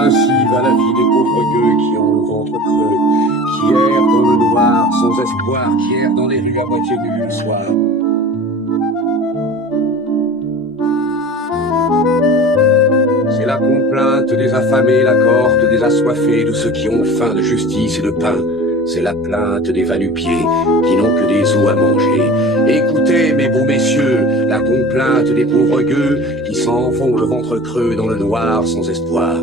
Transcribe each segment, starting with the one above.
Ainsi va la vie des pauvres gueux qui ont le ventre creux, qui errent dans le noir sans espoir, qui errent dans les rues à moitié nues le soir. C'est la complainte des affamés, la cohorte des assoiffés, de ceux qui ont faim de justice et de pain. C'est la plainte des va-nu-pieds qui n'ont que des os à manger. Écoutez, mes beaux messieurs, la complainte des pauvres gueux qui s'en vont le ventre creux dans le noir sans espoir.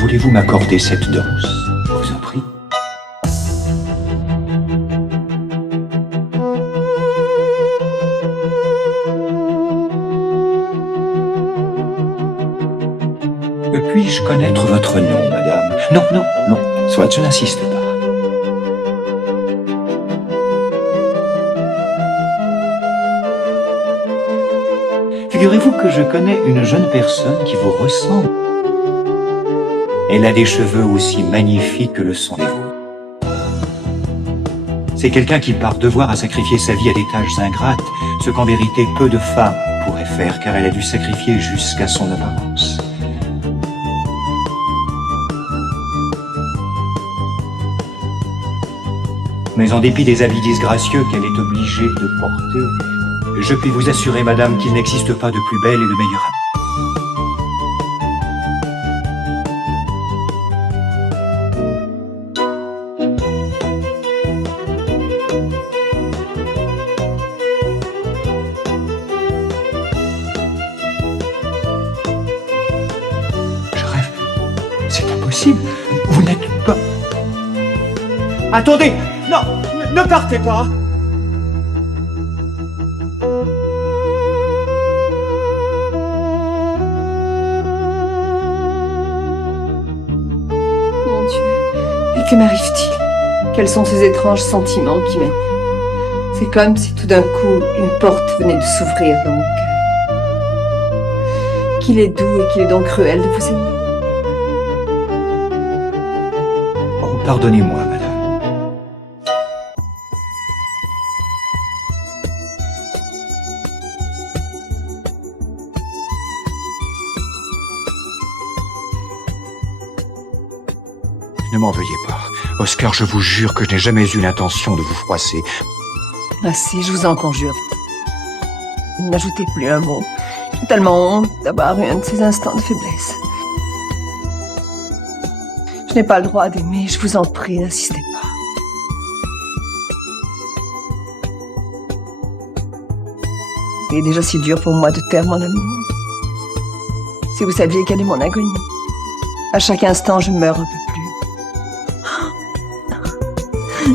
Voulez-vous m'accorder cette danse? Je vous en prie. Puis-je connaître votre nom, madame? Non, non, non, soit, je n'insiste pas. Figurez-vous que je connais une jeune personne qui vous ressemble. Elle a des cheveux aussi magnifiques que le sont les vôtres. C'est quelqu'un qui, par devoir, a sacrifié sa vie à des tâches ingrates, ce qu'en vérité peu de femmes pourraient faire, car elle a dû sacrifier jusqu'à son apparence. Mais en dépit des habits disgracieux qu'elle est obligée de porter, je puis vous assurer, madame, qu'il n'existe pas de plus belle et de meilleure amie. Vous n'êtes pas... Attendez! Non! Ne partez pas! Mon Dieu, et que m'arrive-t-il? Quels sont ces étranges sentiments qui m'animent? C'est comme si tout d'un coup une porte venait de s'ouvrir dans mon cœur. Qu'il est doux et qu'il est donc cruel de vous aimer. Pardonnez-moi, madame. Ne m'en veuillez pas. Oscar, je vous jure que je n'ai jamais eu l'intention de vous froisser. Assez, je vous en conjure. N'ajoutez plus un mot. J'ai tellement honte d'avoir eu un de ces instants de faiblesse. Je n'ai pas le droit d'aimer, je vous en prie, n'insistez pas. Il est déjà si dur pour moi de taire mon amour. Si vous saviez quelle est mon agonie. À chaque instant, je meurs un peu plus.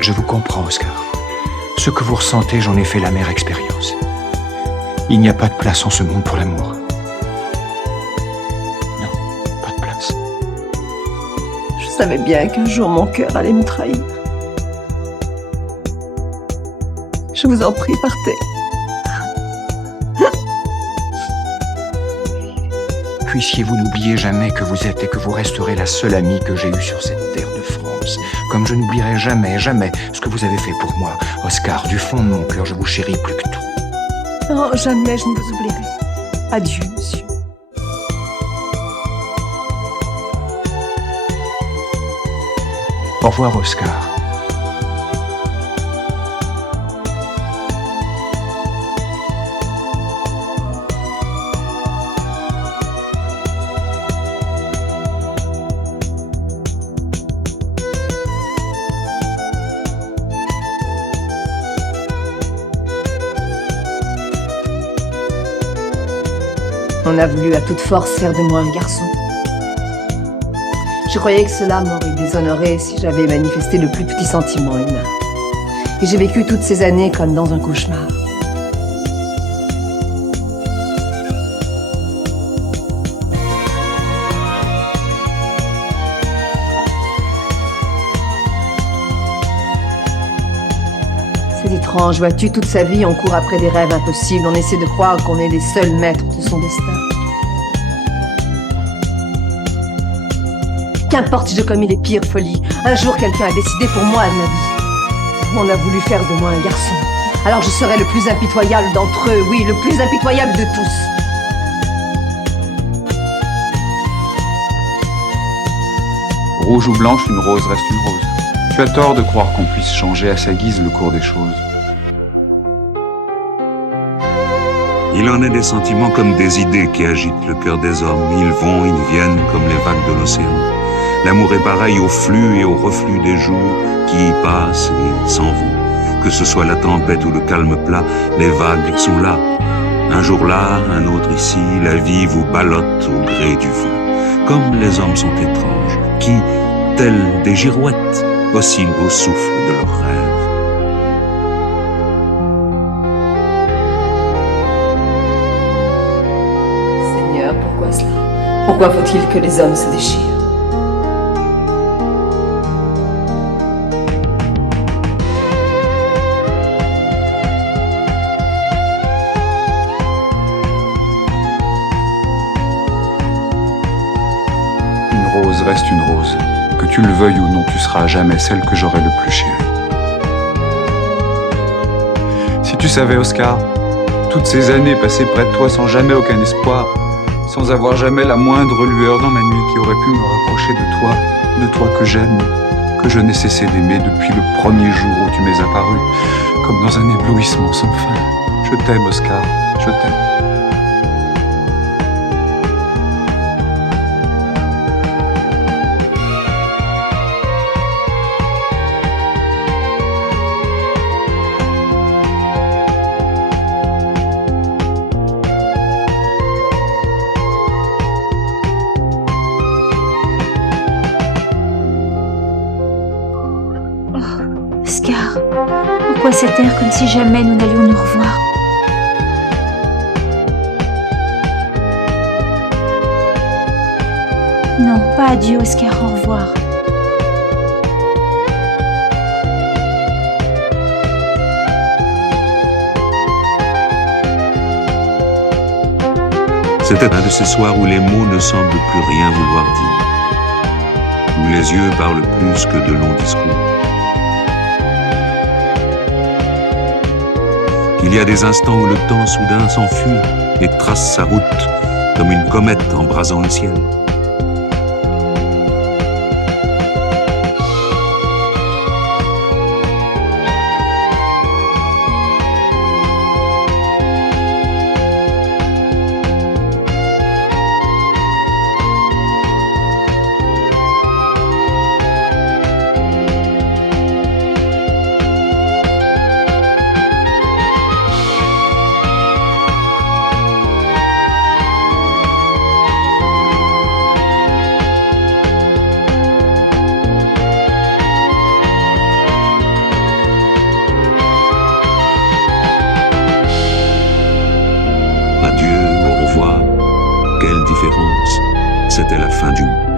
Je vous comprends, Oscar. Ce que vous ressentez, j'en ai fait l'amère expérience. Il n'y a pas de place en ce monde pour l'amour. Je savais bien qu'un jour mon cœur allait me trahir. Je vous en prie, partez. Puissiez-vous n'oublier jamais que vous êtes et que vous resterez la seule amie que j'ai eue sur cette terre de France. Comme je n'oublierai jamais, jamais ce que vous avez fait pour moi. Oscar, du fond de mon cœur, je vous chéris plus que tout. Non, jamais je ne vous oublierai. Adieu, monsieur. Au revoir, Oscar. On a voulu à toute force faire de moi un garçon. Je croyais que cela m'aurait déshonorée si j'avais manifesté le plus petit sentiment humain. Et j'ai vécu toutes ces années comme dans un cauchemar. étrange, vois-tu, toute sa vie on court après des rêves impossibles, on essaie de croire qu'on est les seuls maîtres de son destin. Qu'importe si j'ai commis les pires folies, un jour quelqu'un a décidé pour moi de ma vie. On a voulu faire de moi un garçon. Alors je serai le plus impitoyable d'entre eux, oui, le plus impitoyable de tous. Rouge ou blanche, une rose reste une rose. Tu as tort de croire qu'on puisse changer à sa guise le cours des choses. Il en est des sentiments comme des idées qui agitent le cœur des hommes. Ils vont, ils viennent comme les vagues de l'océan. L'amour est pareil au flux et au reflux des jours qui y passent et s'en vont. Que ce soit la tempête ou le calme plat, les vagues sont là. Un jour là, un autre ici, la vie vous ballotte au gré du vent. Comme les hommes sont étranges, qui, tels des girouettes, oscillent au souffle de leurs rêves. Seigneur, pourquoi cela? Pourquoi faut-il que les hommes se déchirent? Une rose reste une rose. Que tu le veuilles ou non, tu seras à jamais celle que j'aurai le plus chérie. Si tu savais, Oscar, toutes ces années passées près de toi sans jamais aucun espoir, sans avoir jamais la moindre lueur dans ma nuit qui aurait pu me rapprocher de toi que j'aime, que je n'ai cessé d'aimer depuis le premier jour où tu m'es apparu, comme dans un éblouissement sans fin. Je t'aime, Oscar, je t'aime. Oscar, pourquoi cet air comme si jamais nous n'allions nous revoir? Non, pas adieu, Oscar, au revoir. C'était un de ces soirs où les mots ne semblent plus rien vouloir dire, où les yeux parlent plus que de longs discours. Il y a des instants où le temps soudain s'enfuit et trace sa route comme une comète embrasant le ciel. Adieu, au revoir, quelle différence, c'était la fin du monde.